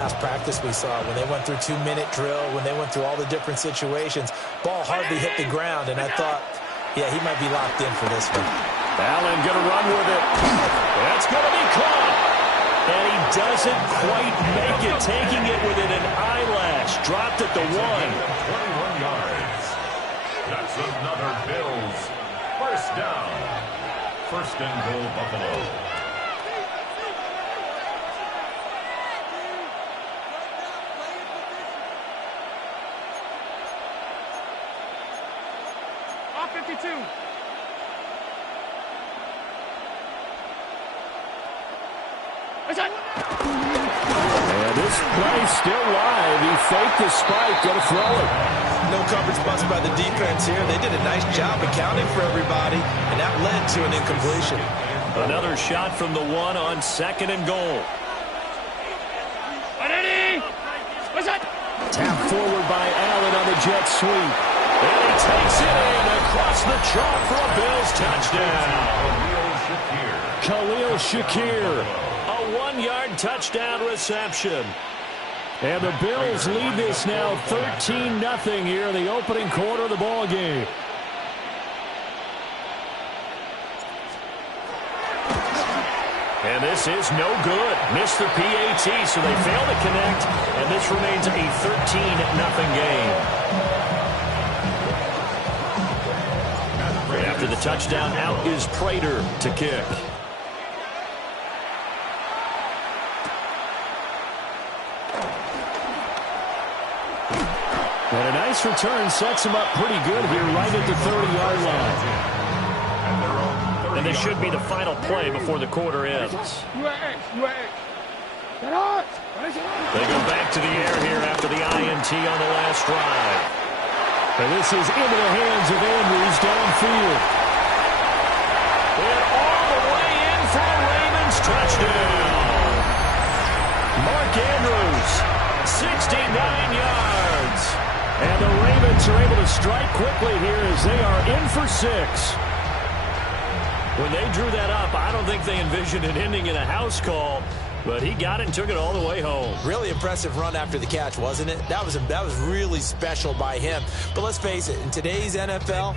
Last practice we saw when they went through 2-minute drill, when they went through all the different situations, ball hardly hit the ground, and I thought, yeah, he might be locked in for this one. Allen going to run with it. That's going to be caught. And he doesn't quite make it, taking it within an eyelash. Dropped at the 1. 21 yards. That's another Bills. First down. First and goal, Buffalo. And this play still live. He faked the spike, going to throw it. No coverage bust by the defense here. They did a nice job accounting for everybody, and that led to an incompletion. Another shot from the 1 on 2nd and goal. Tap forward by Allen on the jet sweep. And he takes it in across the chalk for a Bills touchdown. Khalil Shakir. A 1-yard touchdown reception. And the Bills lead this now 13-0 here in the opening quarter of the ball game. And this is no good. Missed the PAT, so they fail to connect. And this remains a 13-0 game. After the touchdown, out is Prater to kick. And a nice return sets him up pretty good here right at the 30-yard line. And this should be the final play before the quarter ends. They go back to the air here after the INT on the last drive. And this is into the hands of Andrews downfield. And all the way in for a Ravens touchdown. Mark Andrews, 69 yards. And the Ravens are able to strike quickly here as they are in for 6. When they drew that up, I don't think they envisioned it ending in a house call, but he got it and took it all the way home. Really impressive run after the catch, wasn't it? That was really special by him. But let's face it, in today's NFL,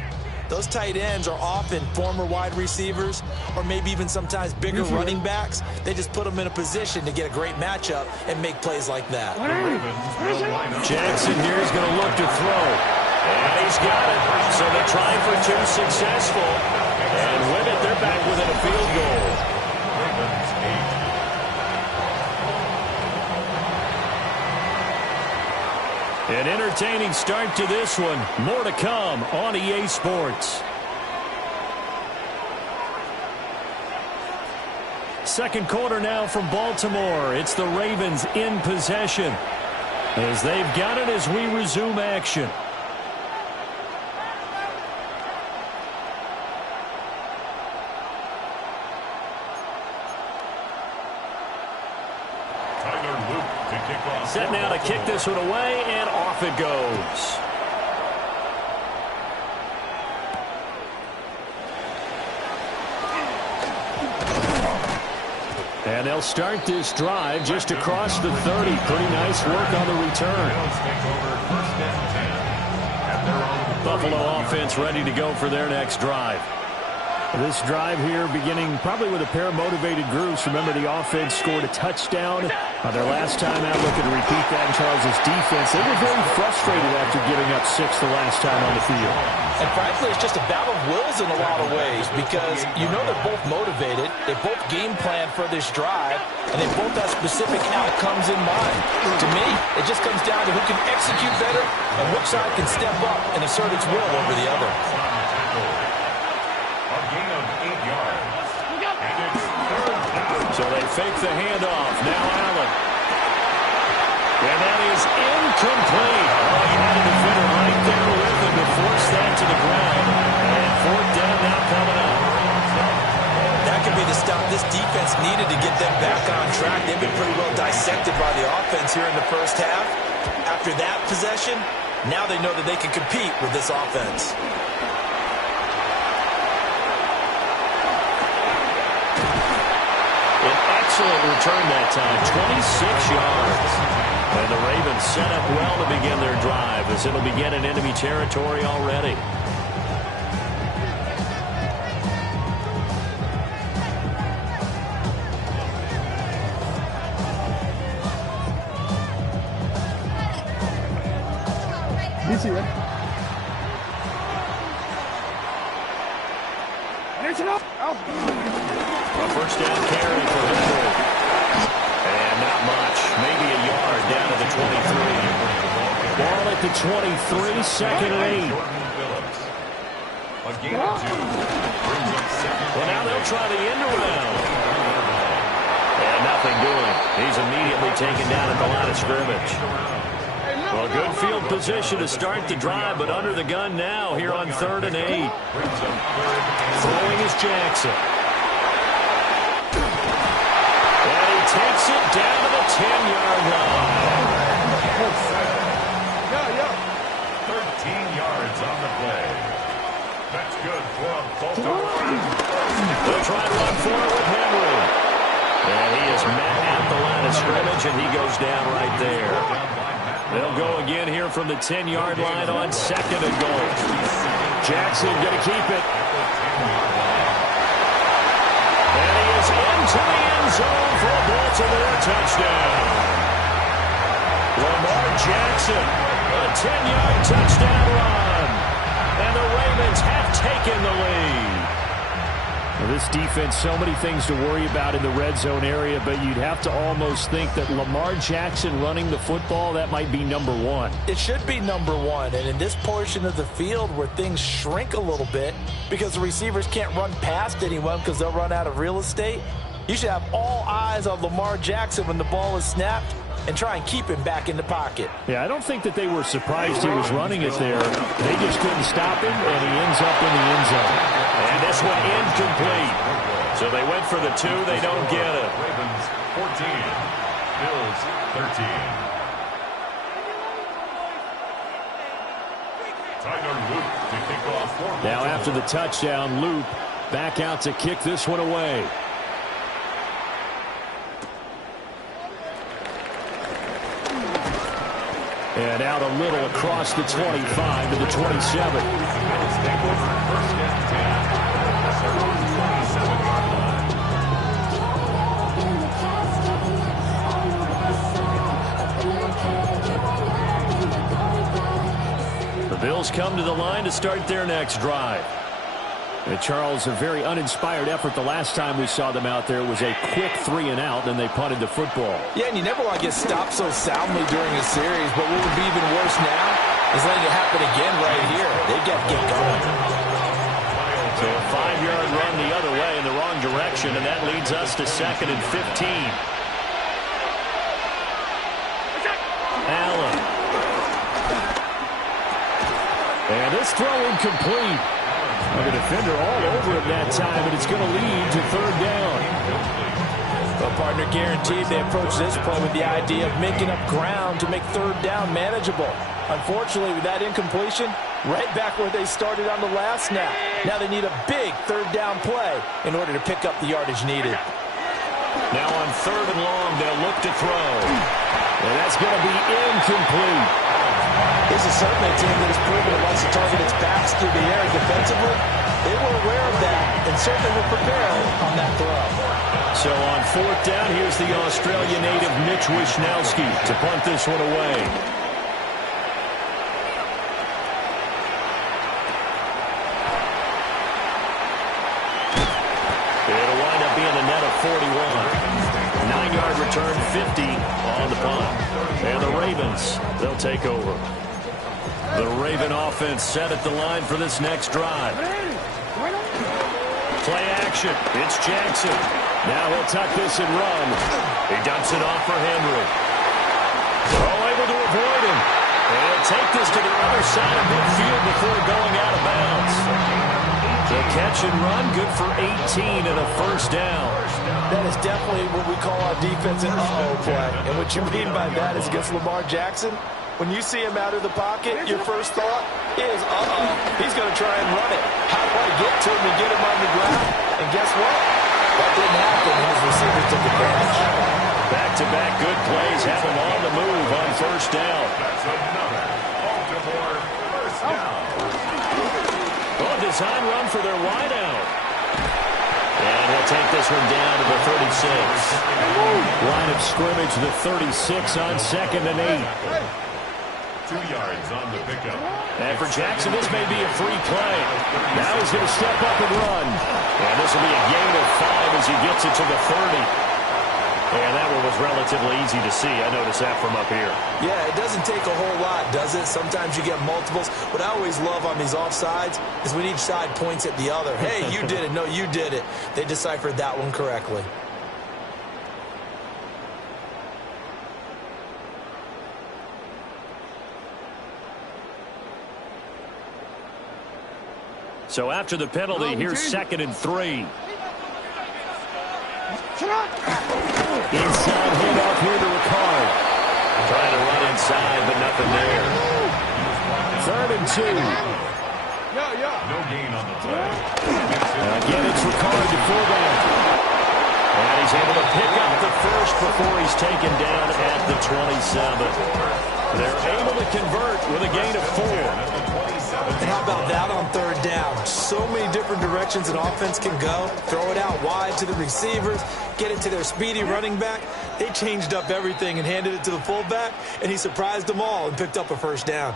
those tight ends are often former wide receivers or maybe even sometimes bigger running backs. They just put them in a position to get a great matchup and make plays like that. Jackson here is going to look to throw. And he's got it. So they're trying for 2 successful. And with it, they're back within a field goal. An entertaining start to this one. More to come on EA Sports. Second quarter now from Baltimore. It's the Ravens in possession as they've got it as we resume action. Set now to kick this one away, and off it goes. And they'll start this drive just across the 30. Pretty nice work on the return. Buffalo offense ready to go for their next drive. This drive here beginning probably with a pair of motivated groups. Remember, the offense scored a touchdown on their last time out. Looking to repeat that in Charles' defense. They were very frustrated after giving up 6 the last time on the field. And frankly, it's just a battle of wills in a lot of ways because you know they're both motivated. They both game plan for this drive, and they both have specific outcomes in mind. To me, it just comes down to who can execute better and which side can step up and assert its will over the other. So they fake the handoff. Now Allen. And that is incomplete. Oh, he had a defender right there with him to force that to the ground. And 4th down now coming up. That could be the stop this defense needed to get them back on track. They've been pretty well dissected by the offense here in the first half. After that possession, now they know that they can compete with this offense. Excellent return that time, 26 yards. set up well to begin their drive as it'll begin in enemy territory already. Easy, right? A first down carry for Henry. And not much. Maybe a yard down to the 23. Ball at the 23, second and 8. Well, now they'll try the end around. And nothing doing. He's immediately taken down at the line of scrimmage. Well, good field position to start the drive, but under the gun now here on 3rd and 8. Throwing is Jackson. And he takes it down to the 10-yard line. 13 yards on the play. That's good for a Baltimore. They'll try to run for it with Henry. And he is met at the line of scrimmage, and he goes down right there. They'll go again here from the 10-yard line on 2nd and goal. Jackson going to keep it. And he is into the end zone for a Baltimore touchdown. Lamar Jackson, a 10-yard touchdown run. And the Ravens have taken the lead. Well, this defense, so many things to worry about in the red zone area, but you'd have to almost think that Lamar Jackson running the football, that might be number one. It should be number one, and in this portion of the field where things shrink a little bit because the receivers can't run past anyone because they'll run out of real estate, you should have all eyes on Lamar Jackson when the ball is snapped and try and keep him back in the pocket. Yeah, I don't think that they were surprised he was running it there. They just couldn't stop him, and he ends up in the end zone. And this one incomplete. So they went for the 2. They don't get it. Ravens 14, Bills 13. Tyler Luke to kick off for Baltimore. Now after the touchdown, Loop back out to kick this one away. And out a little across the 25 to the 27. The Bills come to the line to start their next drive. And Charles, a very uninspired effort the last time we saw them out there. It was a quick 3 and out, and they punted the football. Yeah, and you never want to get stopped so soundly during a series, but what would be even worse now is letting it happen again right here. They've got to get going. So a 5-yard run the other way in the wrong direction, and that leads us to 2nd and 15. Allen. And this throw incomplete. The defender all over him that time, and it's going to lead to 3rd down. Well, partner, guaranteed they approach this play with the idea of making up ground to make 3rd down manageable. Unfortunately, with that incompletion, right back where they started on the last snap. Now they need a big 3rd down play in order to pick up the yardage needed. Now on 3rd and long, they'll look to throw. And that's going to be incomplete. This is certainly a team that has proven it wants to target its backs through the air defensively. They were aware of that and certainly were prepared on that throw. So on 4th down, here's the Australia native Mitch Wishnowsky to punt this one away. It'll wind up being a net of 41. 9-yard return, 50 on the punt. And the Ravens, they'll take over. The Raven offense set at the line for this next drive. Play action. It's Jackson. Now he'll tuck this and run. He dumps it off for Henry. Oh, able to avoid him. And he'll take this to the other side of midfield before going out of bounds. The catch and run, good for 18 and a 1st down. That is definitely what we call our defense an uh-oh play. And what you mean by that is against Lamar Jackson, when you see him out of the pocket, your first thought is, uh-oh, he's going to try and run it. How do I get to him and get him on the ground? And guess what? That didn't happen, and his receivers took advantage. Back-to-back good plays have him on the move on 1st down. design run for their wideout. And he'll take this one down to the 36. Line of scrimmage, the 36 on 2nd and 8. 2 yards on the pickup. And for Jackson, this may be a free play. Now he's going to step up and run. And this will be a gain of 5 as he gets it to the 30. And that one was relatively easy to see. I noticed that from up here. Yeah, it doesn't take a whole lot, does it? Sometimes you get multiples. What I always love on these offsides is when each side points at the other. Hey, you did it. No, you did it. They deciphered that one correctly. So after the penalty, here's 2nd and 3. Inside handoff here to Ricard. Trying to run inside, but nothing there. 3rd and 2. No gain on the play. Again, it's Ricard to fullback. And he's able to pick up the first before he's taken down at the 27. They're able to convert with a gain of 4. And how about that on 3rd down? So many different directions an offense can go. Throw it out wide to the receivers, get it to their speedy running back. They changed up everything and handed it to the fullback, and he surprised them all and picked up a 1st down.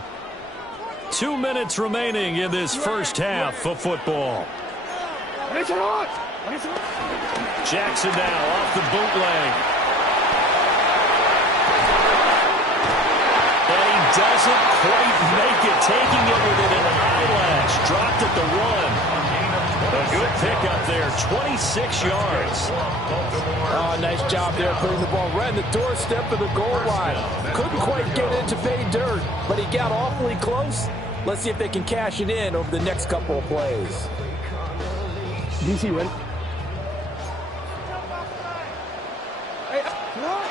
2 minutes remaining in this first half of football. Jackson now off the bootleg. And he doesn't quite make it, taking it within an eyelash. Dropped at the 1. A good pickup there, 26 yards. Oh, nice job there putting the ball right in the doorstep of the goal line. Couldn't quite get it to pay dirt, but he got awfully close. Let's see if they can cash it in over the next couple of plays. DC ready?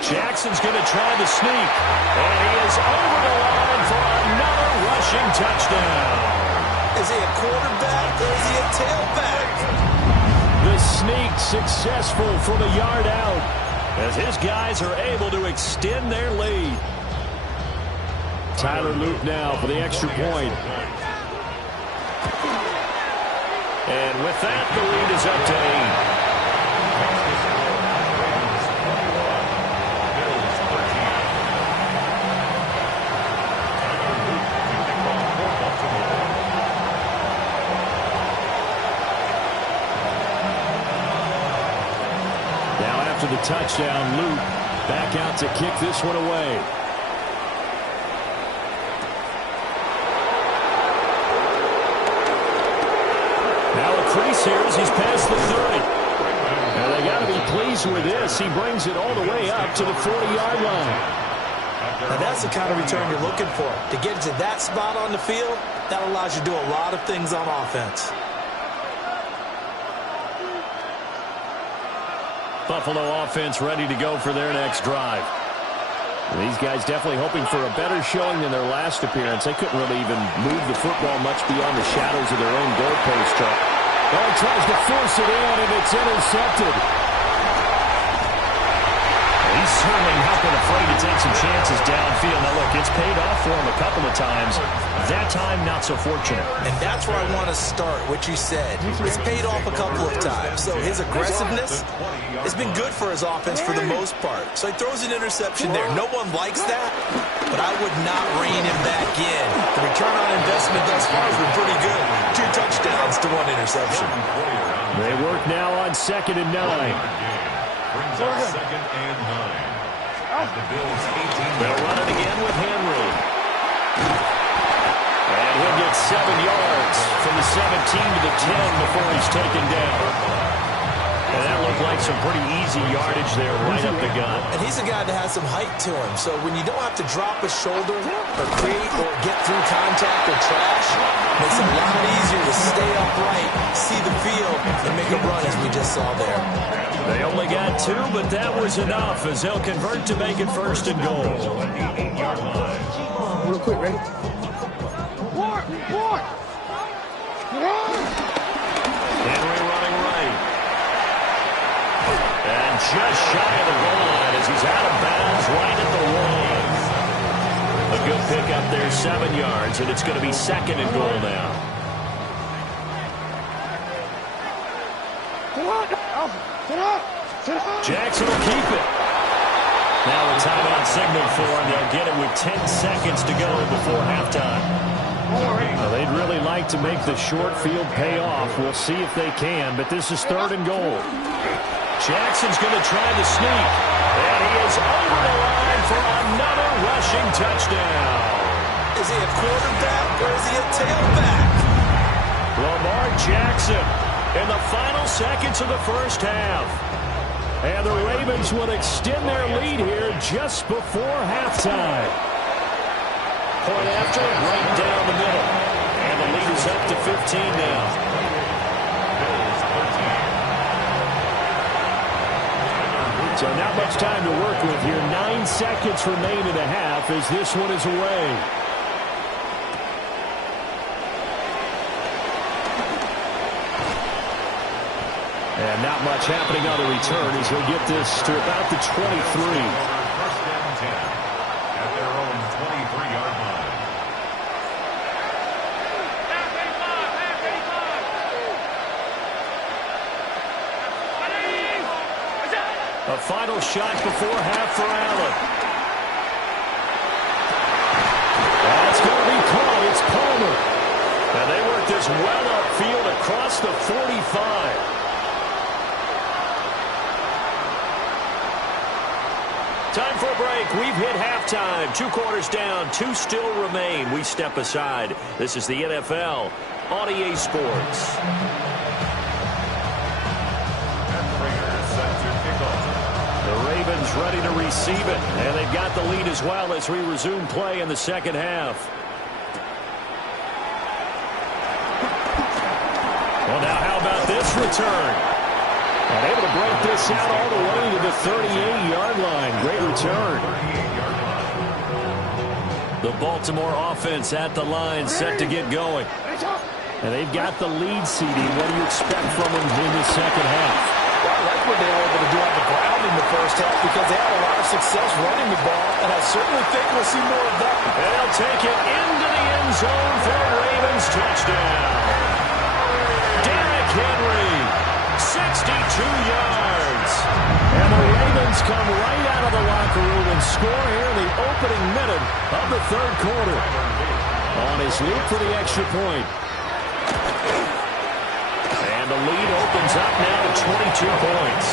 Jackson's going to try the sneak. And he is over the line for another rushing touchdown. Is he a quarterback or is he a tailback? The sneak successful from a yard out as his guys are able to extend their lead. Tyler Luke now for the extra point. And with that, the lead is up to 8. After the touchdown, Luke back out to kick this one away. Now a crease here as he's past the 30. And they got to be pleased with this. He brings it all the way up to the 40-yard line. Now that's the kind of return you're looking for. To get to that spot on the field, that allows you to do a lot of things on offense. Buffalo offense ready to go for their next drive. These guys definitely hoping for a better showing than their last appearance. They couldn't really even move the football much beyond the shadows of their own goalpost truck. Ball tries to force it in, and it's intercepted. He's certainly not been afraid to take some chances downfield. Now, look, it's paid off for him a couple of times. That time, not so fortunate. And that's where I want to start, what you said. It's paid off a couple of times. So his aggressiveness has been good for his offense for the most part. So he throws an interception there. No one likes that, but I would not rein him back in. The return on investment thus far has been pretty good. 2 touchdowns to 1 interception. They work now on 2nd and 9. Brings up 2nd and 9. At the Bills' 18. They'll run it again with Henry. And he'll get 7 yards from the 17 to the 10 before he's taken down. And that looked like some pretty easy yardage there right up the gut. And he's a guy that has some height to him. So when you don't have to drop a shoulder or create or get through contact or trash, it makes it a lot easier to stay upright, see the field, and make a run as we just saw there. They only got 2, but that was enough as they'll convert to make it 1st and goal. Real quick, ready? Henry running right. And just shy of the goal line as he's out of bounds right at the 1. A good pickup there, 7 yards, and it's going to be 2nd and goal now. Jackson will keep it. Now a timeout signal for him. They'll get it with 10 seconds to go before halftime. Well, they'd really like to make the short field pay off. We'll see if they can, but this is 3rd and goal. Jackson's going to try to sneak. And he is over the line for another rushing touchdown. Is he a quarterback or is he a tailback? Lamar Jackson in the final seconds of the first half. And the Ravens will extend their lead here just before halftime. Point after, right down the middle. And the lead is up to 15 now. So not much time to work with here. 9 seconds remain in the half as this one is away. And not much happening on the return as he'll get this to about the 23. First down 10 at their own 23-yard line. A final shot before half for Allen. That's going to be caught. It's Palmer. And they work this well upfield across the 45. Time for a break. We've hit halftime. 2 quarters down. 2 still remain. We step aside. This is the NFL on EA Sports. The Ravens ready to receive it. And they've got the lead as well as we resume play in the second half. Well, now how about this return? And able to break this out all the way to the 38-yard line. Great return. The Baltimore offense at the line, set to get going. And they've got the lead seeding. What do you expect from them in the second half? Well, I like what they were able to do on the ground in the first half because they had a lot of success running the ball, and I certainly think we'll see more of that. And they'll take it into the end zone for a Ravens touchdown. Derrick Henry. 62 yards. And the Ravens come right out of the locker room and score here in the opening minute of the 3rd quarter. On his lead for the extra point. And the lead opens up now to 22 points.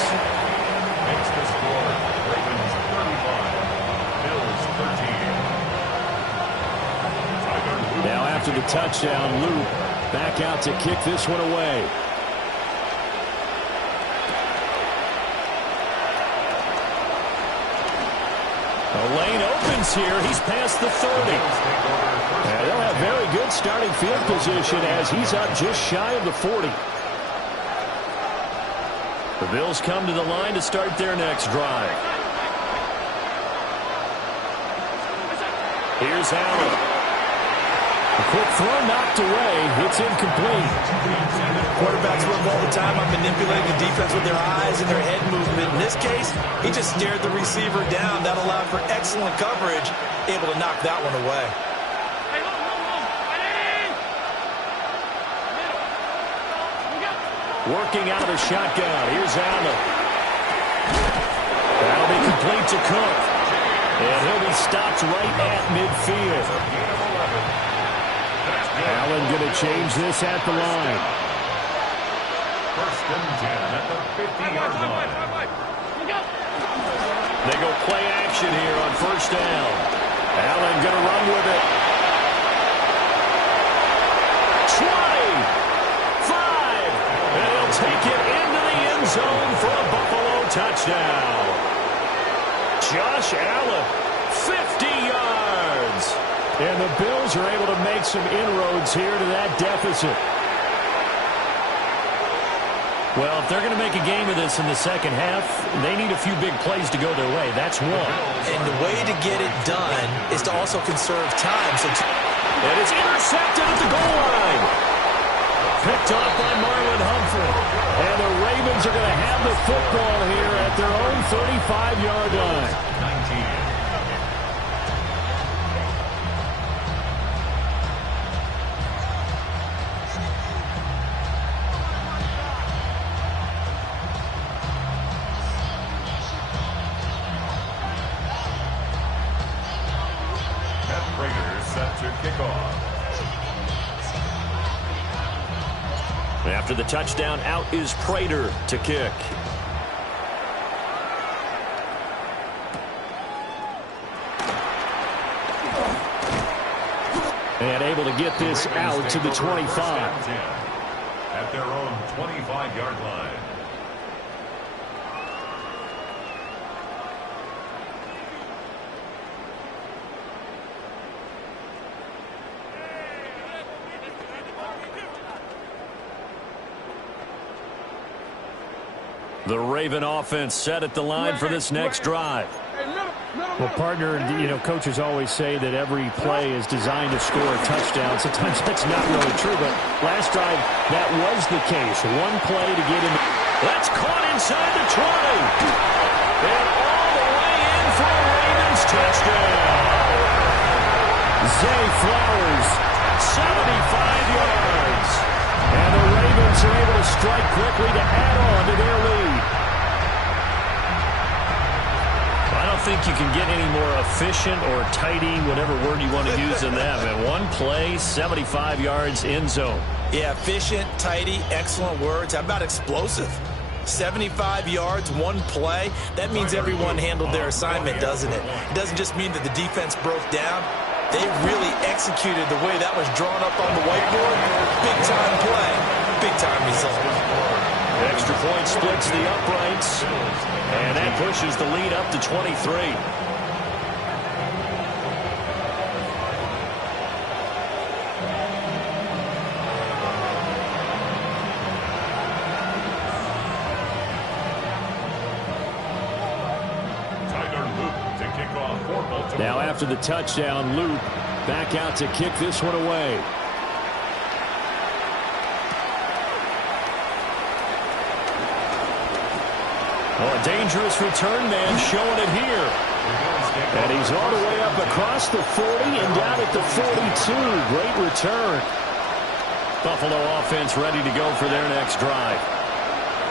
Makes the score Ravens 35, Bills 13. Now after the touchdown, Luke back out to kick this one away. The lane opens here. He's past the 30. And they'll have very good starting field position as he's up just shy of the 40. The Bills come to the line to start their next drive. Here's Allen. A quick throw knocked away. It's incomplete. Quarterbacks work all the time on manipulating the defense with their eyes and their head movement. In this case, he just stared the receiver down. That allowed for excellent coverage, able to knock that one away. Working out of the shotgun. Here's Allen. That'll be complete to Cook. And he'll be stopped right at midfield. Allen going to change this at the line. First and 10 at the 50-yard line. They go play action here on first down. Allen going to run with it. 20, 5, and he'll take it into the end zone for a Buffalo touchdown. Josh Allen, 50 yards. And the Bills are able to make some inroads here to that deficit. Well, if they're going to make a game of this in the second half, they need a few big plays to go their way. That's one. And the way to get it done is to also conserve time. And it's intercepted at the goal line. Picked off by Marlon Humphrey. And the Ravens are going to have the football here at their own 35-yard line. 19. Raiders set to kick off. After the touchdown, out is Prater to kick. And able to get this out to the 25. At their own 25-yard line. The Raven offense set at the line for this next drive. Well, partner, coaches always say that every play is designed to score a touchdown. Sometimes that's not really true, but last drive, that was the case. One play to get him. That's caught inside the 20. And all the way in for a Ravens touchdown. Zay Flowers, 75 yards. And the Ravens are able to strike quickly to add on to their lead. I don't think you can get any more efficient or tidy, whatever word you want to use in that. And one play, 75 yards, end zone. Yeah, efficient, tidy, excellent words. How about explosive? 75 yards, one play. That means everyone handled their assignment, doesn't it? It doesn't just mean that the defense broke down. They really executed the way that was drawn up on the whiteboard. Big-time play, big-time result. Extra point splits the uprights, and that pushes the lead up to 23. Now after the touchdown, Loop back out to kick this one away. Oh, a dangerous return man showing it here. And he's all the way up across the 40 and down at the 42. Great return. Buffalo offense ready to go for their next drive.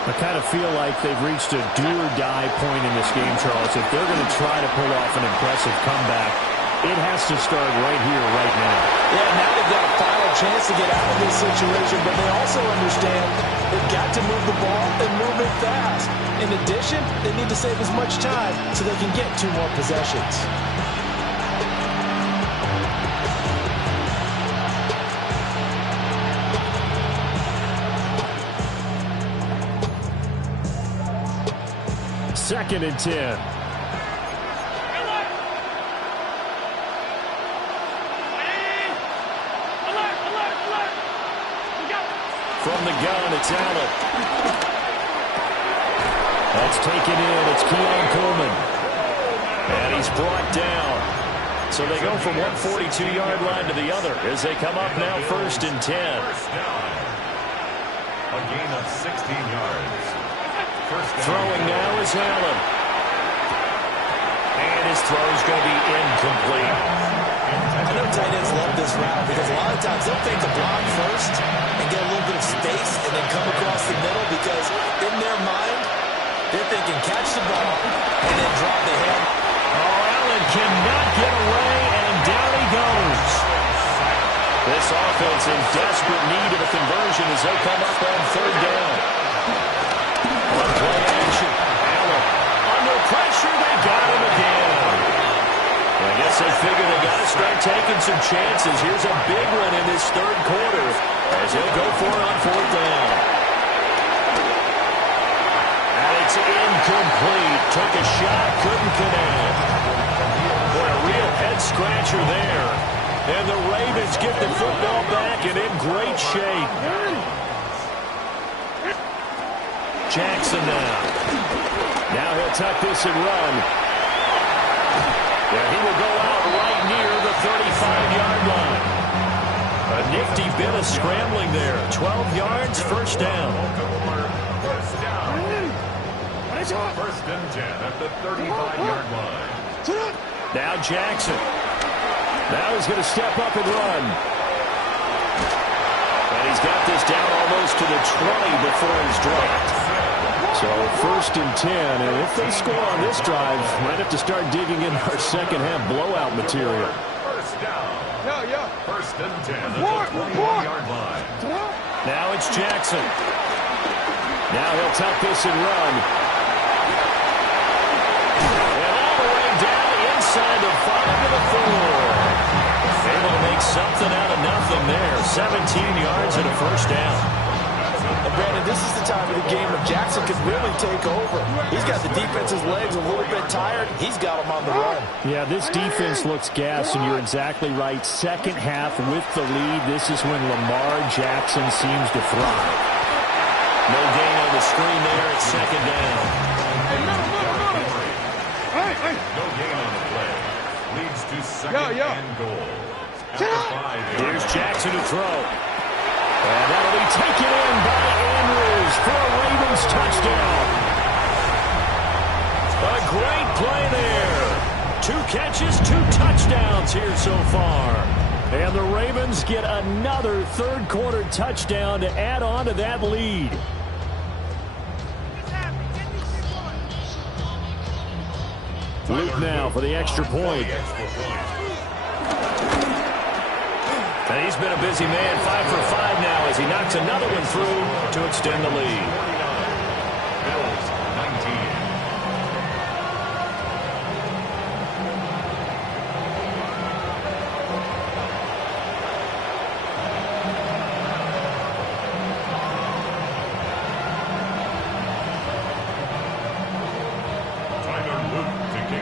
I kind of feel like they've reached a do-or-die point in this game, Charles. If they're going to try to pull off an impressive comeback, it has to start right here, right now. Yeah, now they've got a final chance to get out of this situation, but they also understand they've got to move the ball and move it fast. In addition, they need to save as much time so they can get 2 more possessions. Second and 10. From the gun, it's Allen. That's taken in. It's Keon Coleman. And he's brought down. So they go from one 42-yard line to the other as they come up now 1st and 10. A gain of 16 yards. Throwing now is Allen. And his throw is going to be incomplete. I know tight ends love this route because a lot of times they'll fake a block first and get a little bit of space and then come across the middle because in their mind, they're thinking catch the ball and then drop the head. Oh, Allen cannot get away, and down he goes. This offense in desperate need of a conversion as they come up on 3rd down. On play action. Allen under pressure. They got him again. I guess they figure they got to start taking some chances. Here's a big one in this 3rd quarter as he'll go for it on 4th down. And it's incomplete. Took a shot, couldn't connect. Boy, a real head-scratcher there. And the Ravens get the football back and in great shape. Jackson now. Now he'll tuck this and run. Yeah, he will go out right near the 35-yard line. A nifty bit of scrambling there. 12 yards, 1st down. First and 10 at the 35-yard line. Now Jackson. Now he's going to step up and run. And he's got this down almost to the 20 before he's dropped. So 1st and 10, and if they score on this drive, might have to start digging in our second half blowout material. First down. Yeah. First and 10 at the 21-yard line. Now it's Jackson. Now he'll tuck this and run. And all the way down inside the 5 to the 4. Able to make something out of nothing there. 17 yards and a first down. And Brandon, this is the time of the game when Jackson could really take over. He's got the defense's legs a little bit tired. He's got them on the run. Yeah, this defense looks gassed, and you're exactly right. Second half with the lead, this is when Lamar Jackson seems to thrive. No gain on the screen there. It's second down. No gain on the play. Leads to second and goal. Here's Jackson to throw. And that'll be taken in by Andrews for a Ravens touchdown. A great play there. 2 catches, 2 touchdowns here so far. And the Ravens get another third-quarter touchdown to add on to that lead. Luke now for the extra point. And he's been a busy man, 5 for 5 now as he knocks another one through to extend the lead. Bills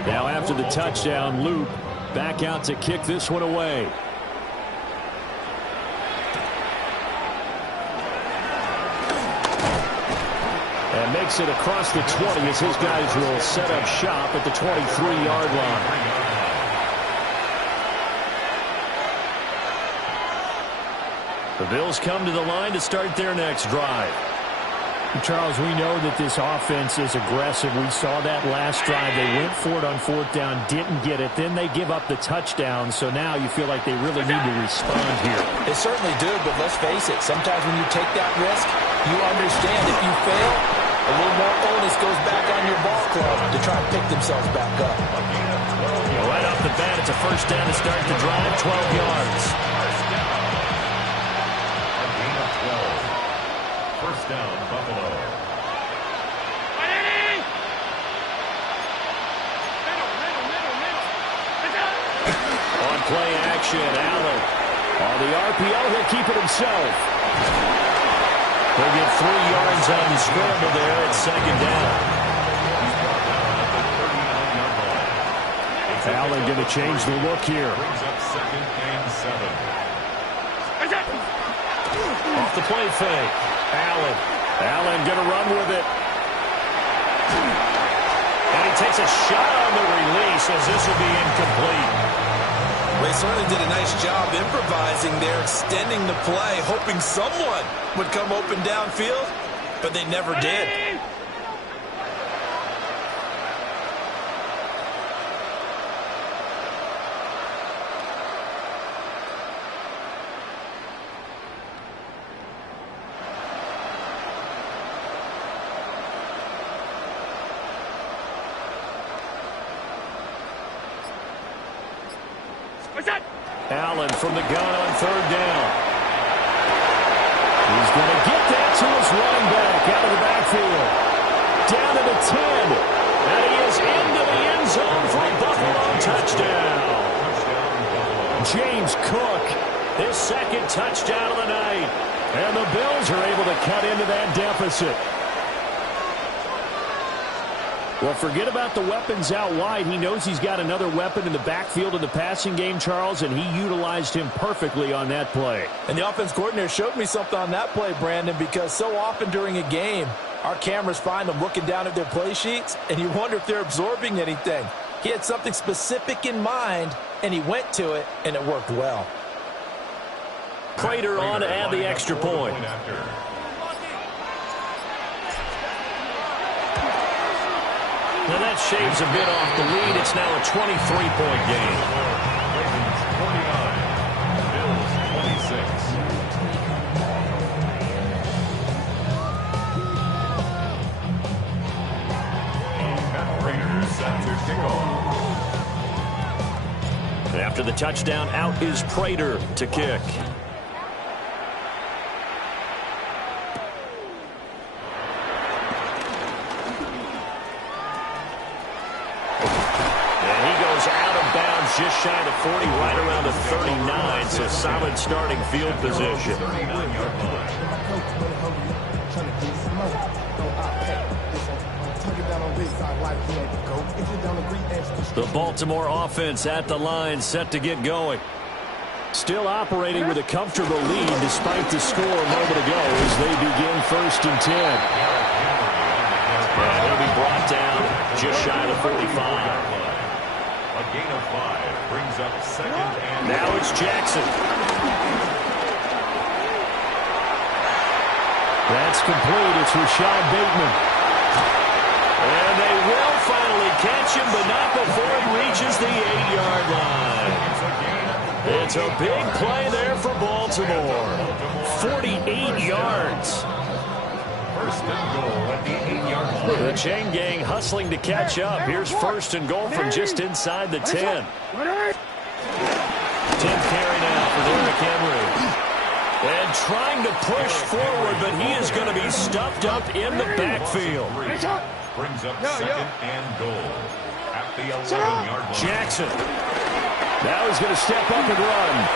19. Now after the touchdown, Luke back out to kick this one away. And makes it across the 20 as his guys will set up shop at the 23-yard line. The Bills come to the line to start their next drive. Charles, we know that this offense is aggressive. We saw that last drive. They went for it on 4th down, didn't get it. Then they give up the touchdown. So now you feel like they really need to respond here. They certainly do, but let's face it. Sometimes when you take that risk, you understand if you fail, a little more onus goes back on your ball club to try and pick themselves back up. Right off the bat, it's a first down to start the drive, 12 yards. First down, Buffalo. On play action, Allen. On the RPO, he'll keep it himself. They'll get 3 yards on the scramble there at second down. Allen going to change the look here. Brings up second and 7. Off the play fake. Allen going to run with it. And he takes a shot on the release as this will be incomplete. Well, he certainly did a nice job improvising there, extending the play, hoping someone would come open downfield, but they never did. Allen from the gun on 3rd down. He's going to get that to his running back out of the backfield. Down to the 10. And he is into the end zone for a Buffalo touchdown. James Cook, his 2nd touchdown of the night. And the Bills are able to cut into that deficit. Well, forget about the weapons out wide. He knows he's got another weapon in the backfield of the passing game, Charles, and he utilized him perfectly on that play. And the offense coordinator showed me something on that play, Brandon, because so often during a game, our cameras find them looking down at their play sheets, and you wonder if they're absorbing anything. He had something specific in mind, and he went to it, and it worked well. Prater on to add the extra point. Now that shaves a bit off the lead. It's now a 23-point game. Ravens 29, Bills 26. Matt Prater set to kick off. After the touchdown, out is Prater to kick. And he goes out of bounds just shy of 40, right around the 39, so solid starting field position. The Baltimore offense at the line, set to get going. Still operating with a comfortable lead despite the score a moment ago as they begin 1st and 10. And he'll be brought down just shy of the 45. A gain of 5 brings up 2nd and... Now it's Jackson. That's complete. It's Rashad Bateman. And they will finally catch him, but not before he reaches the 8-yard line. It's a big play there for Baltimore. 48 yards. 1st and goal at the 8-yard line. The chain gang hustling to catch up. Here's 1st and goal from just inside the 10. 10th carry now for Derrick Henry. And trying to push forward, but he is going to be stuffed up in the backfield. Brings up 2nd and goal at the 11-yard line. Jackson. Now he's going to step up and run.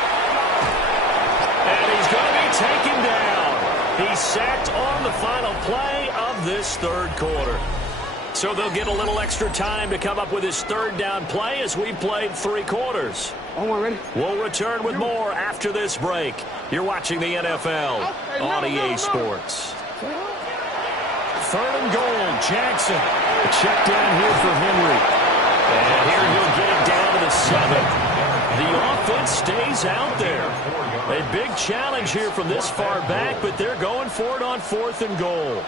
And he's going to be taken down. He's sacked on the final play of this 3rd quarter. So they'll get a little extra time to come up with his 3rd down play as we played 3 quarters. We'll return with more after this break. You're watching the NFL on EA Sports. 3rd and goal, Jackson. A check down here for Henry. And here he'll get it down to the 7. The offense stays out there. A big challenge here from this far back, but they're going for it on 4th and goal.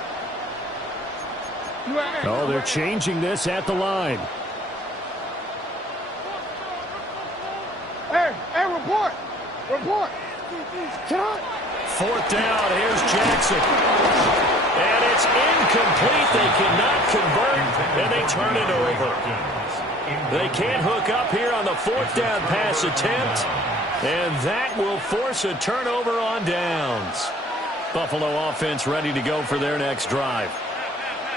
Oh, they're changing this at the line. Hey, report. 4th down, here's Jackson. And it's incomplete. They cannot convert, and they turn it over. They can't hook up here on the 4th down pass attempt, and that will force a turnover on downs. Buffalo offense ready to go for their next drive.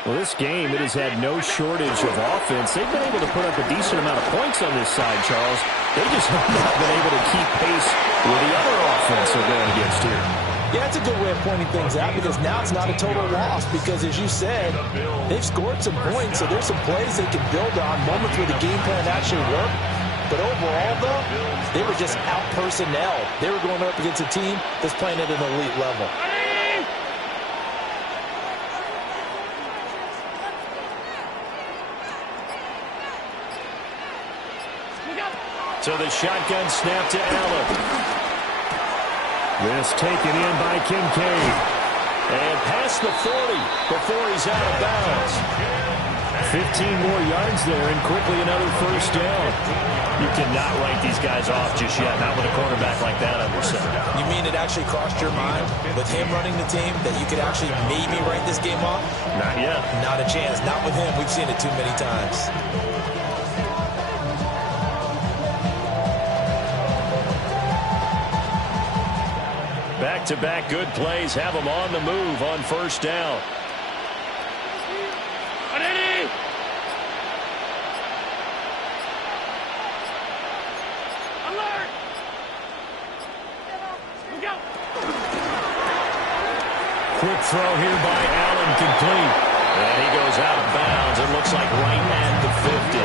Well, this game, it has had no shortage of offense. They've been able to put up a decent amount of points on this side, Charles. They just have not been able to keep pace with the other offense they're going against here. Yeah, it's a good way of pointing things out because now it's not a total loss because, as you said, they've scored some points, so there's some plays they can build on, moments where the game plan actually worked. But overall, though, they were just out-personnel. They were going up against a team that's playing at an elite level. So the shotgun snap to Allen. This taken in by Kincaid. And past the 40 before he's out of bounds. 15 more yards there and quickly another 1st down. You cannot write these guys off just yet, not with a quarterback like that under center. You mean it actually crossed your mind with him running the team that you could actually maybe write this game off? Not yet. Not a chance. Not with him. We've seen it too many times. Back-to-back good plays have them on the move on 1st down. Quick throw here by Allen, complete. And he goes out of bounds. It looks like right at the 50.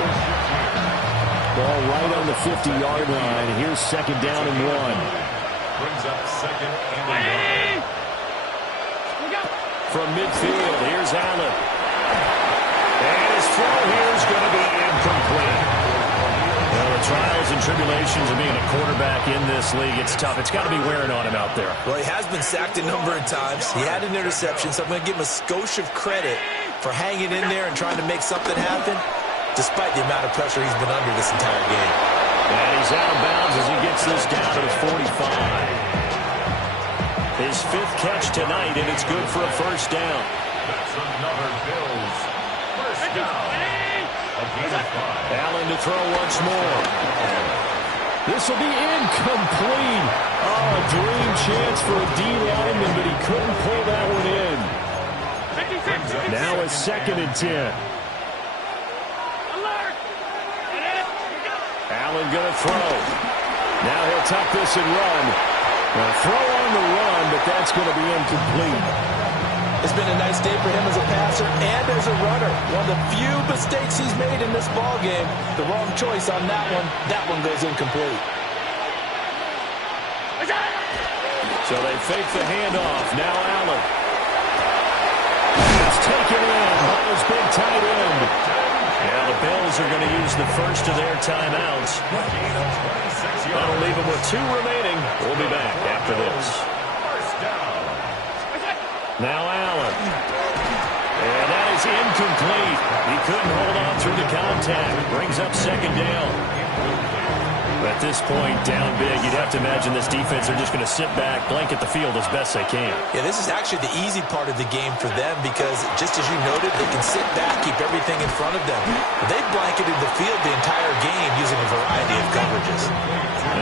Ball right on the 50-yard line. Here's 2nd down and 1. Brings up 2nd and 1. From midfield, here's Allen. And his throw here is going to be incomplete. Well, the trials and tribulations of being a quarterback in this league, it's tough. It's got to be wearing on him out there. Well, he has been sacked a number of times. He had an interception, so I'm going to give him a skosh of credit for hanging in there and trying to make something happen, despite the amount of pressure he's been under this entire game. And he's out of bounds as he gets this down to the 45. His 5th catch tonight, and it's good for a 1st down. That's another Bills 1st down. A gain of 5. Allen to throw once more. This will be incomplete. Oh, a dream chance for a D lineman, but he couldn't pull that one in. Now it's 2nd and 10. Allen going to throw. Now he'll tuck this and run. A throw on the run, but that's going to be incomplete. It's been a nice day for him as a passer and as a runner. One of the few mistakes he's made in this ball game. The wrong choice on that one. That one goes incomplete. So they fake the handoff. Now Allen. It's taken in by his big tight end. Now the Bills are going to use the first of their timeouts. That'll leave them with 2 remaining. We'll be back after this. Now Allen. And that is incomplete. He couldn't hold on through the contact. Brings up 2nd down. At this point, down big, you'd have to imagine this defense are just going to sit back, blanket the field as best they can. Yeah, this is actually the easy part of the game for them because, just as you noted, they can sit back, keep everything in front of them. But they've blanketed the field the entire game using a variety of coverages.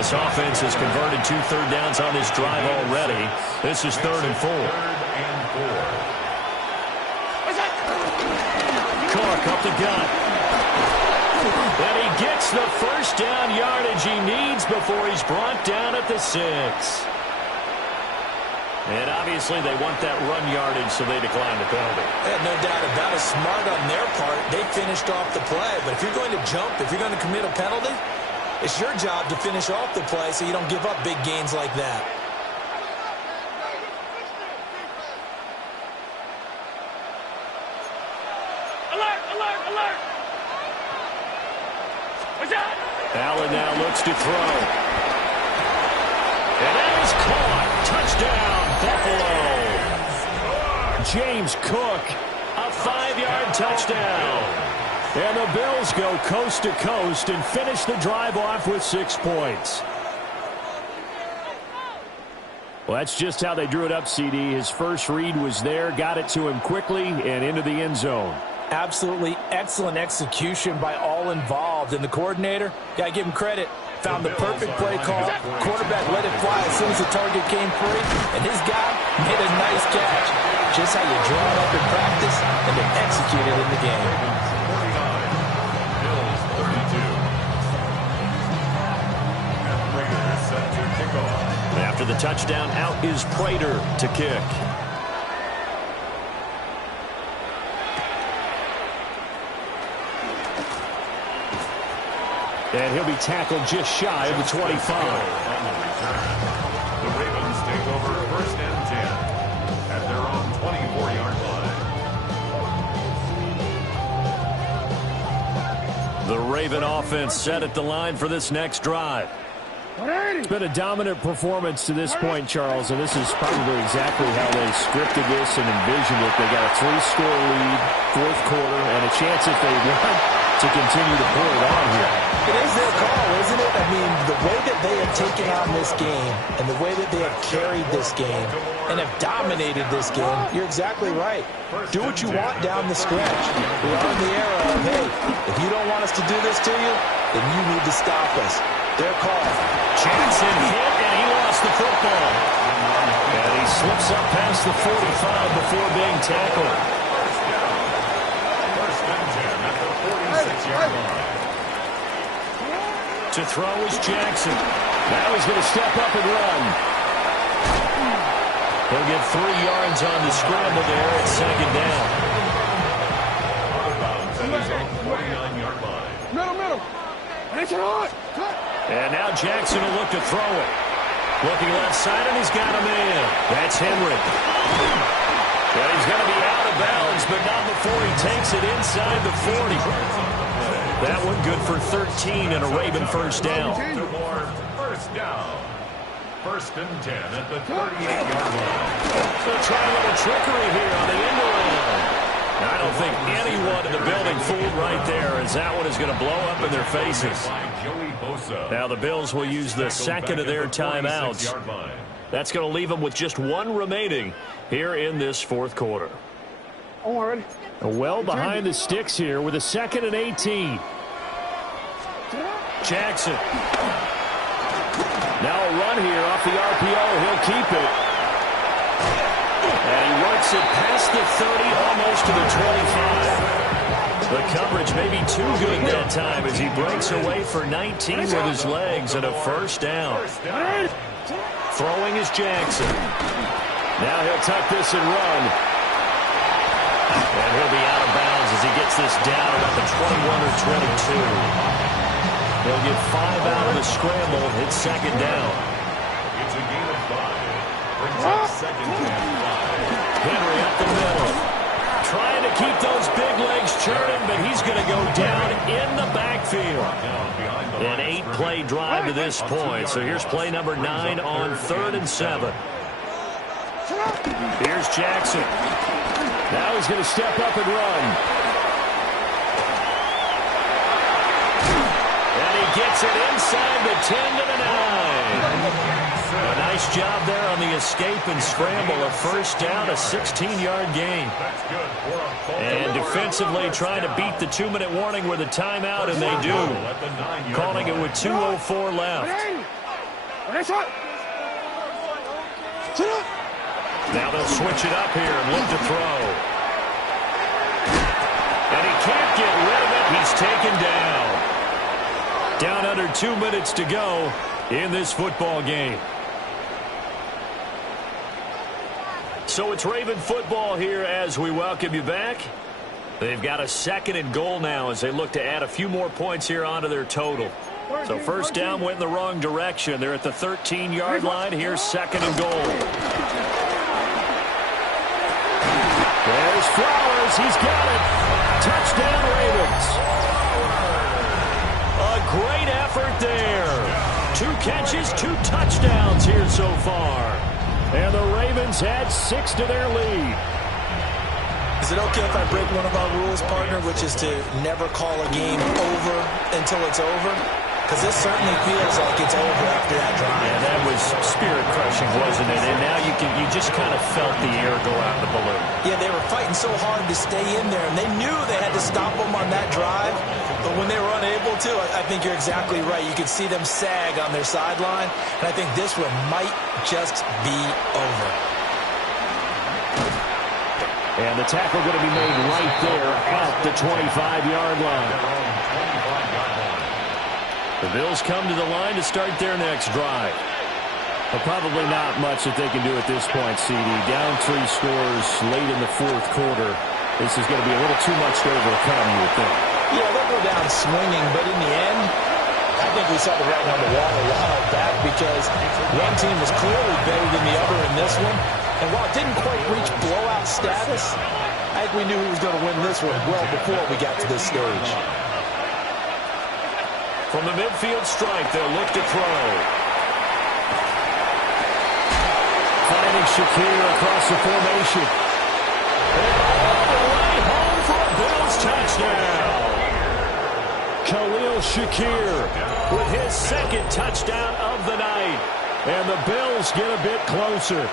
This offense has converted 2 third downs on this drive already. This is 3rd and 4. Cook up the gut. And he gets the first down yardage he needs before he's brought down at the 6. And obviously they want that run yardage, so they decline the penalty. No doubt about it. Smart on their part. They finished off the play. But if you're going to jump, if you're going to commit a penalty, it's your job to finish off the play so you don't give up big gains like that. Allen now looks to throw. And that is caught. Touchdown, Buffalo. James Cook, a 5-yard touchdown. And the Bills go coast to coast and finish the drive off with 6 points. Well, that's just how they drew it up, CD. His first read was there, got it to him quickly, and into the end zone. Absolutely excellent execution by all involved. And the coordinator, got to give him credit, found the perfect play call. Quarterback let it fly as soon as the target came free. And his guy made a nice catch. Just how you draw it up in practice and then execute it in the game. 49, Bills 32. And Prater set to kick off. After the touchdown, out is Prater to kick. And he'll be tackled just shy of the 25. On the return, the Ravens take over 1st and 10 at their own 24-yard line. The Raven offense set at the line for this next drive. It's been a dominant performance to this point, Charles, and this is probably exactly how they scripted this and envisioned it. They got a 3-score lead, 4th quarter, and a chance if they want to continue to pull it on here. It is their call, isn't it? I mean, the way that they have taken on this game and the way that they have carried this game and have dominated this game, you're exactly right. Do what you want down the stretch. We are in the era of, hey, if you don't want us to do this to you, then you need to stop us. Their call. Jackson hit, and he lost the football. And he slips up past the 45 before being tackled. First and 10 at the 46-yard line. To throw is Jackson. Now he's going to step up and run. He'll get 3 yards on the scramble there at 2nd down. Out of bounds at his own 49-yard line. Middle. That's it on. And now Jackson will look to throw it. Looking left side, and he's got a man. That's Henry. And he's going to be out of bounds, but not before he takes it inside the 40. That one good for 13 and a Raven first down. DeMore, first down. 1st and 10 at the 38-yard line. They'll try a little trickery here on the end around. I don't think anyone in the building fooled right there, as that one is going to blow up in their faces. Now the Bills will use the 2nd of their timeouts. That's going to leave them with just 1 remaining here in this 4th quarter. Already. Well behind the sticks here with a 2nd and 18. Jackson. run here off the RPO. He'll keep it. And he works it past the 30, almost to the 25. The coverage may be too good that time as he breaks away for 19 with his legs and a first down. Throwing is Jackson. Now he'll tuck this and run. And he'll be out of bounds as he gets this down about the 21 or 22. He'll get 5 out of the scramble. It's second down. It's a gain of 5. Brings up second and 5. Henry up the middle. Trying to keep those big legs churning, but he's going to go down in the backfield. An 8-play drive to this point. So here's play number 9 on 3rd and 7. Here's Jackson. Now he's going to step up and run. And he gets it inside the 10 to the 9. A nice job there on the escape and scramble. A first down, a 16-yard gain. And defensively trying to beat the 2-minute warning with a timeout, and they do. Calling it with 2:04 left. Now they'll switch it up here and look to throw. And he can't get rid of it. He's taken down. Down under 2 minutes to go in this football game. So it's Raven football here as we welcome you back. They've got a 2nd and goal now as they look to add a few more points here onto their total. So first down went in the wrong direction. They're at the 13-yard line. Here's 2nd and goal. There's Flowers. He's got it. Touchdown, Ravens. A great effort there. 2 catches, 2 touchdowns here so far. And the Ravens add 6 to their lead. Is it okay if I break one of our rules, partner, which is to never call a game over until it's over? Because this certainly feels like it's over after that drive. Yeah, that was spirit-crushing, wasn't it? And now you just kind of felt the air go out the balloon. Yeah, they were fighting so hard to stay in there, and they knew they had to stop them on that drive. But when they were unable to, I think you're exactly right. You could see them sag on their sideline, and I think this one might just be over. And the tackle going to be made right there at the 25-yard line. The Bills come to the line to start their next drive. But probably not much that they can do at this point, CD. Down 3 scores late in the 4th quarter. This is going to be a little too much to overcome, you would think. Yeah, they'll go down swinging, but in the end, I think we saw the writing on the wall a while back because one team was clearly better than the other in this one. And while it didn't quite reach blowout status, I think we knew who was going to win this one well before we got to this stage. From the midfield stripe, they'll look to throw. Finding Shakir across the formation. And all the way home for a Bills touchdown. Khalil Shakir with his 2nd touchdown of the night. And the Bills get a bit closer.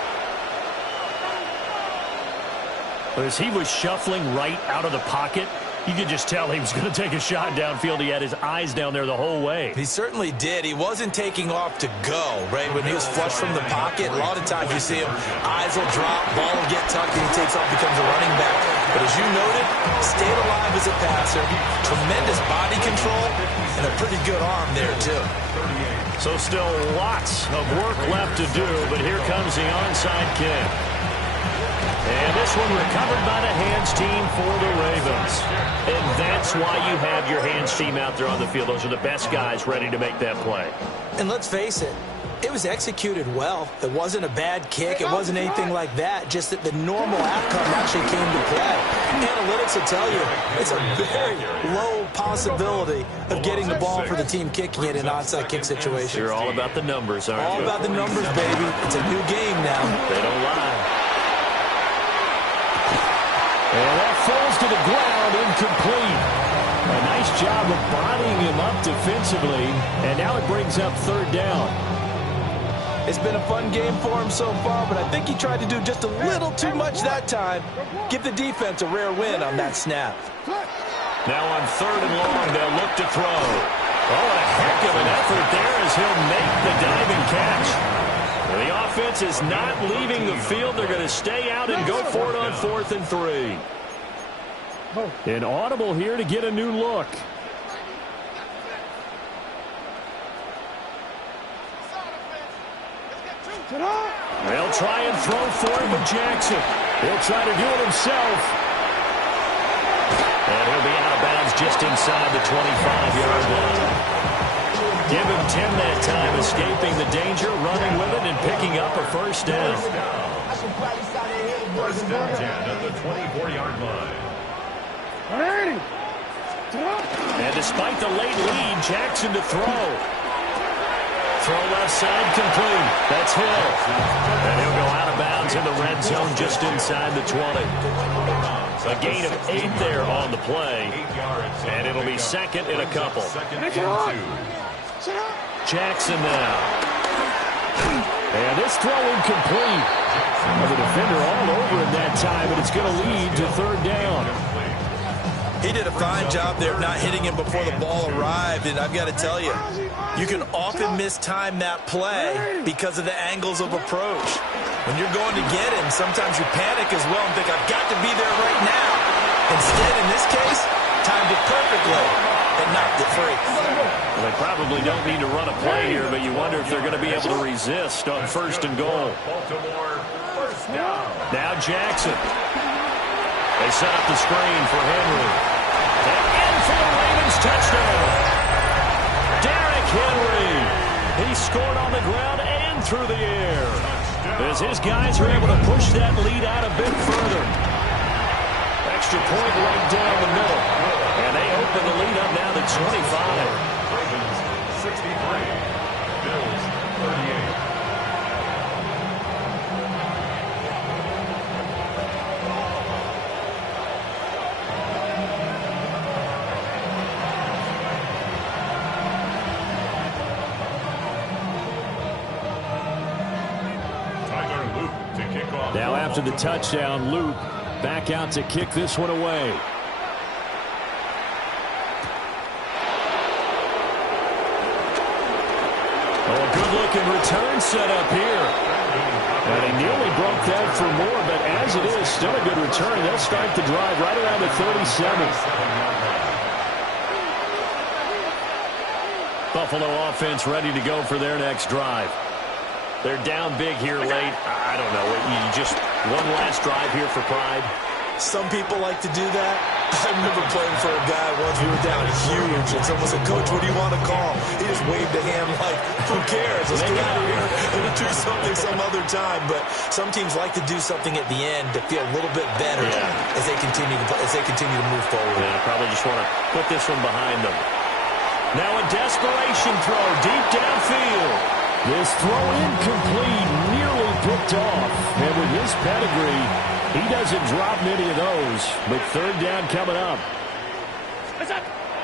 But as he was shuffling right out of the pocket, you could just tell he was going to take a shot downfield. He had his eyes down there the whole way. He certainly did. He wasn't taking off to go, right? When he was flush from the pocket, a lot of times you see him, eyes will drop, ball will get tucked, and he takes off, becomes a running back. But as you noted, stayed alive as a passer, tremendous body control, and a pretty good arm there, too. So still lots of work left to do, but here comes the onside kick. And this one recovered by the hands team for the Ravens. And that's why you have your hands team out there on the field. Those are the best guys ready to make that play. And let's face it, it was executed well. It wasn't a bad kick. It wasn't anything like that. Just that the normal outcome actually came to play. Analytics will tell you it's a very low possibility of getting the ball for the team kicking it in onside kick situations. You're all about the numbers, aren't you? All about the numbers, baby. It's a new game now. They don't lie. And that falls to the ground, incomplete. A nice job of bodying him up defensively, and now it brings up 3rd down. It's been a fun game for him so far, but I think he tried to do just a little too much that time. Give the defense a rare win on that snap. Now on 3rd and long, they'll look to throw. Oh, a heck of an effort there as he'll make the diving catch. The offense is not leaving the field. They're going to stay out and go for it on 4th and 3. An audible here to get a new look. They'll try and throw for it with Jackson. He'll try to do it himself. And he'll be out of bounds just inside the 25-yard line. Give him 10 that time, escaping the danger, running with it, and picking up a first down. First down 10 at the 24-yard line. And despite the late lead, Jackson to throw. Throw left side complete. That's Hill. And he'll go out of bounds in the red zone just inside the 20. A gain of 8 there on the play. And it'll be second in a couple. Jackson now. And this throw incomplete. The defender all over him that time, but it's going to lead to 3rd down. He did a fine job there of not hitting him before the ball arrived, and I've got to tell you, you can often mistime that play because of the angles of approach. When you're going to get him, sometimes you panic as well and think, I've got to be there right now. Instead, in this case, timed it perfectly and knocked it free. Well, they probably don't need to run a play here, but you wonder if they're going to be able to resist on 1st and goal. Now Jackson. They set up the screen for Henry. And in for the Ravens touchdown. Derrick Henry. He scored on the ground and through the air. As his guys are able to push that lead out a bit further. Extra point right down the middle. And they open the lead up now to 25. Ravens 63. Bills 38. Now after the touchdown, Luke back out to kick this one away. Oh, a good-looking return set up here. And he nearly broke that for more, but as it is, still a good return. They'll start the drive right around the 37. Buffalo offense ready to go for their next drive. They're down big here late. I don't know. You just one last drive here for pride. Some people like to do that. I remember playing for a guy once. We were down huge, and someone said, Coach, what do you want to call? He just waved a hand like, who cares? Let's get out of here and we'll do something some other time. But some teams like to do something at the end to feel a little bit better as they continue to move forward. Yeah, probably just want to put this one behind them. Now a desperation throw deep downfield. This throw incomplete, nearly picked off. And with his pedigree, he doesn't drop many of those. But 3rd down coming up.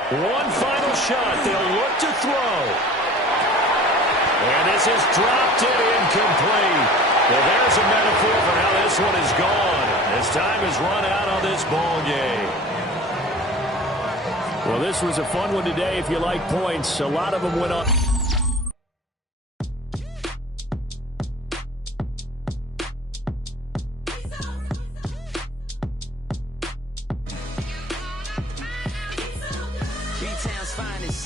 One final shot. They'll look to throw. And this is dropped it incomplete. Well, there's a metaphor for how this one is gone. As time has run out on this ball game. Well, this was a fun one today if you like points. A lot of them went on.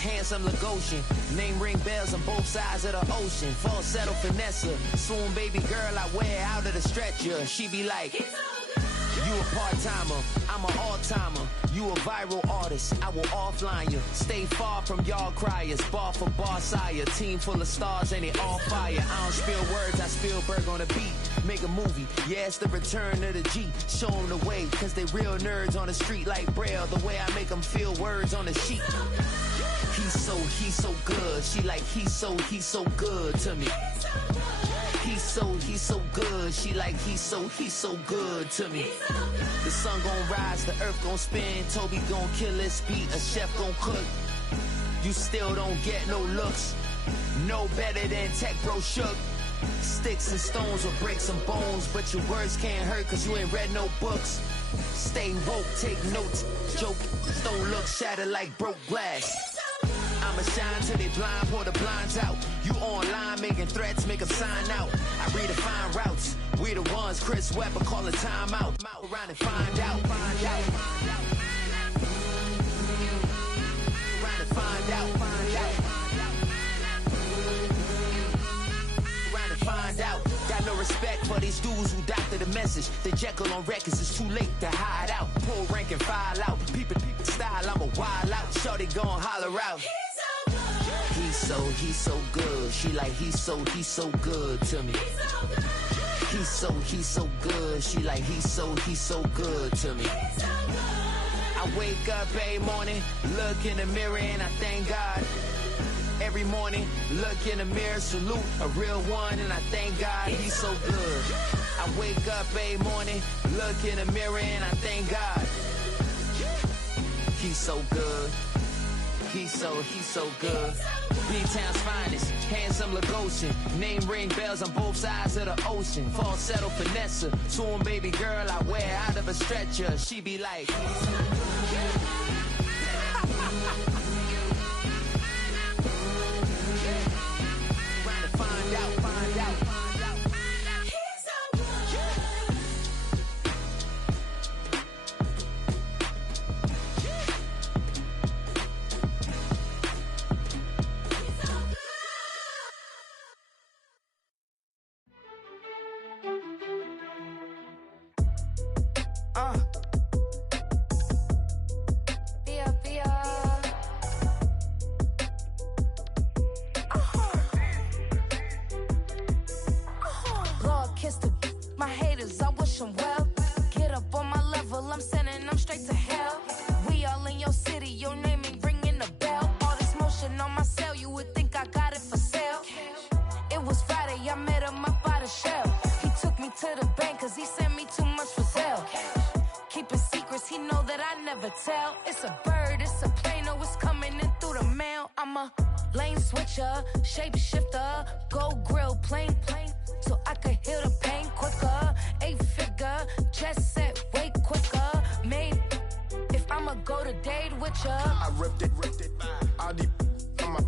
Handsome Lagosian, name ring bells on both sides of the ocean. Falsetto Vanessa, swoon baby girl I wear out of the stretcher. She be like, you a part-timer, I'm an all-timer. You a viral artist, I will offline you. Stay far from y'all criers, bar for bar sire. Team full of stars and they all fire. I don't spill words, I Spielberg on a beat. Make a movie, yeah, it's the return of the G. Show them the way, cause they real nerds on the street like Braille. The way I make them feel words on the sheet. He's so good. She like, he's so good to me. He's so good. She like, he's so good to me. The sun gon' rise, the earth gon' spin. Toby gon' kill this beat, a chef gon' cook. You still don't get no looks. No better than Tech Bro Shook. Sticks and stones will break some bones, but your words can't hurt cause you ain't read no books. Stay woke, take notes, joke, don't look shattered like broke glass. I I'ma shine till they blind, pull the blinds out. You online making threats, make them sign out. I redefine routes. We the ones Chris Webber call a timeout. Around and find out. Find out. Around and find out. Find out. Around and find out. Got no respect for these dudes who doctor the message. The Jekyll on records, it's too late to hide out. Pull rank and file out. People style, I'm a wild out. Shorty gon' holler out. He's so good. She like he's so good to me. He's so good. She like he's so good to me. I wake up every morning, look in the mirror and I thank God. Every morning, look in the mirror, salute a real one and I thank God he's so good. I wake up every morning, look in the mirror and I thank God. He's so good. He's so good. B-Town's finest, handsome Lagosian. Name ring bells on both sides of the ocean. Falsetto finesse, soon baby girl I wear out of a stretcher. She be like. Find out, find out, find out. He's so good. My haters, I wish them well. Get up on my level, I'm sending them straight to hell. We all in your city, your name ain't ringing the bell. All this motion on my cell, you would think I got it for sale. It was Friday, I met him up by the shell. He took me to the bank, cause he sent me too much for sale. Keeping secrets, he know that I never tell. It's a bird, it's a plane, oh, it's coming in through the mail. I'm a lane switcher, shape shifter, go grill, plane, so I could heal the pain quicker. 8-figure, chest set way quicker. Made if I'ma go to date with ya. I ripped it. All these on my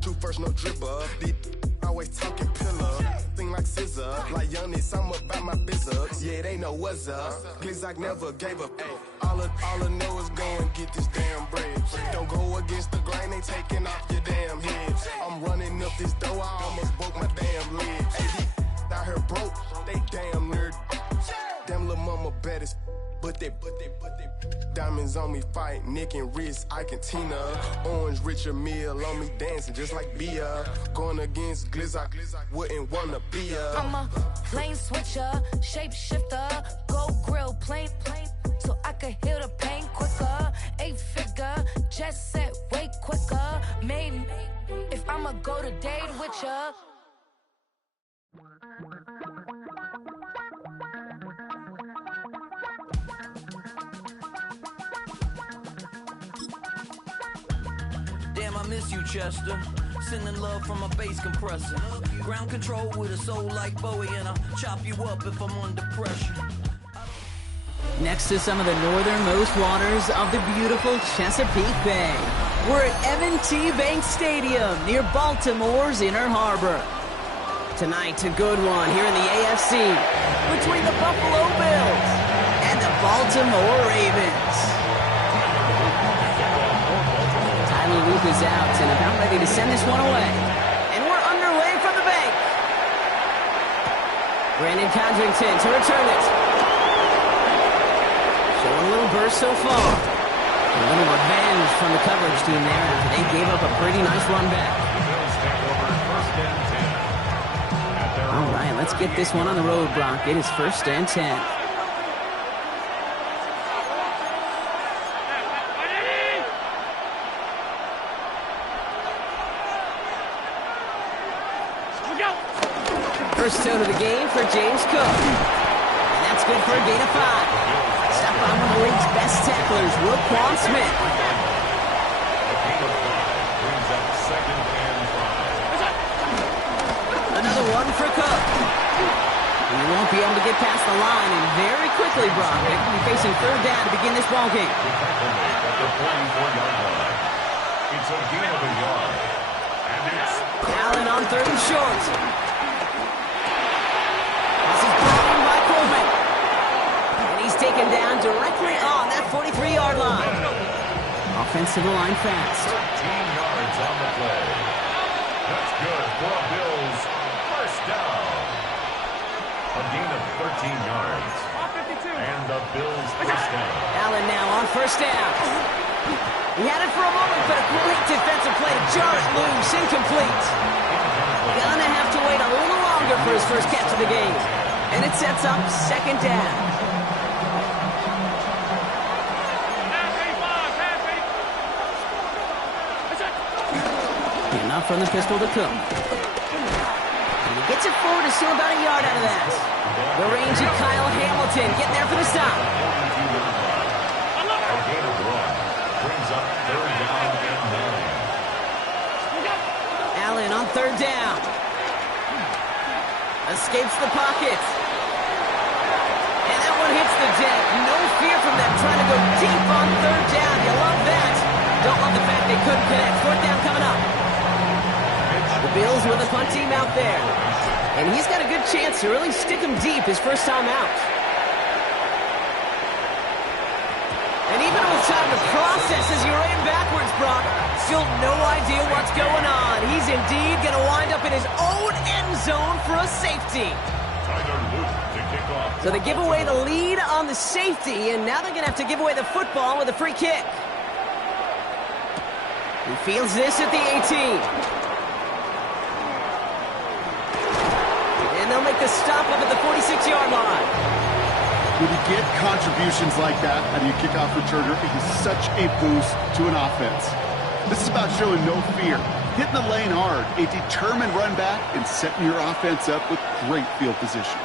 two first, no dribble. These always talking pillar. Thing like scissor. Like youngest, I'm about my business. Yeah, they know what's up. Glizzock never gave up. All I know is go and get this damn bread. Don't go against the grain, they taking off your damn head. I'm running up this door, I almost broke my damn leg. Out here broke, they damn nerd. Damn lil' mama bad as but they diamonds on me fight, neck and wrist, I can Tina. Orange Richard Mill on me dancing just like Bia. Going against Glizzock, wouldn't wanna be a. I'm a lane switcher, shape shifter, go grill, plane, so I could heal the pain quicker. 8-figure, chest set way quicker. Made if I'ma go to date with ya. Damn, I miss you, Chester. Sending love from a bass compressor. Ground control with a soul like Bowie, and I'll chop you up if I'm under pressure. Next to some of the northernmost waters of the beautiful Chesapeake Bay, we're at M&T Bank Stadium near Baltimore's Inner Harbor. Tonight, a good one here in the AFC between the Buffalo Bills and the Baltimore Ravens. Tyler Luke is out and about ready to send this one away. And we're underway from the bank. Brandon Codrington to return it. Showing a little burst so far. A little revenge from the coverage team there after they gave up a pretty nice run back. All right, let's get this one on the road, Brock. It is 1st and 10. First out of the game for James Cook. And that's good for a gain of 5. Stop by one of the league's best tacklers, Roquan Smith. Another one for Cook. He won't be able to get past the line, and very quickly, Brock, they will be facing 3rd down to begin this ball game. It's a gain of a yard. And it's Allen on 3rd and short. This is brought in by Coleman. And he's taken down directly on that 43-yard line. Offensive line fast. 13 yards on the play. That's good for a Bills first down. A gain of 13 yards. And the Bills first down. Allen now on 1st down. He had it for a moment, but a great defensive play to jar it loose. Incomplete. Gonna have to wait a little longer for his first catch of the game. And it sets up 2nd down. Enough from the pistol to Cook. And he gets it forward to steal about a yard out of that. The rangy Kyle Hamilton getting there for the stop. A gain of 1 brings up 3rd down and 9. Allen on 3rd down. Escapes the pocket. And that one hits the deck. No fear from them trying to go deep on 3rd down. You love that. Don't love the fact they couldn't connect. 4th down coming up. The Bills with a punt team out there. And he's got a good chance to really stick him deep his first time out. And even with time to process as he ran backwards, Brock, still no idea what's going on. He's indeed going to wind up in his own end zone for a safety. So they give away the lead on the safety, and now they're going to have to give away the football with a free kick. He fields this at the 18. And they'll make the stop up at the 46-yard line. When you get contributions like that out of your kickoff returner, it is such a boost to an offense. This is about showing no fear, hitting the lane hard, a determined run back, and setting your offense up with great field position.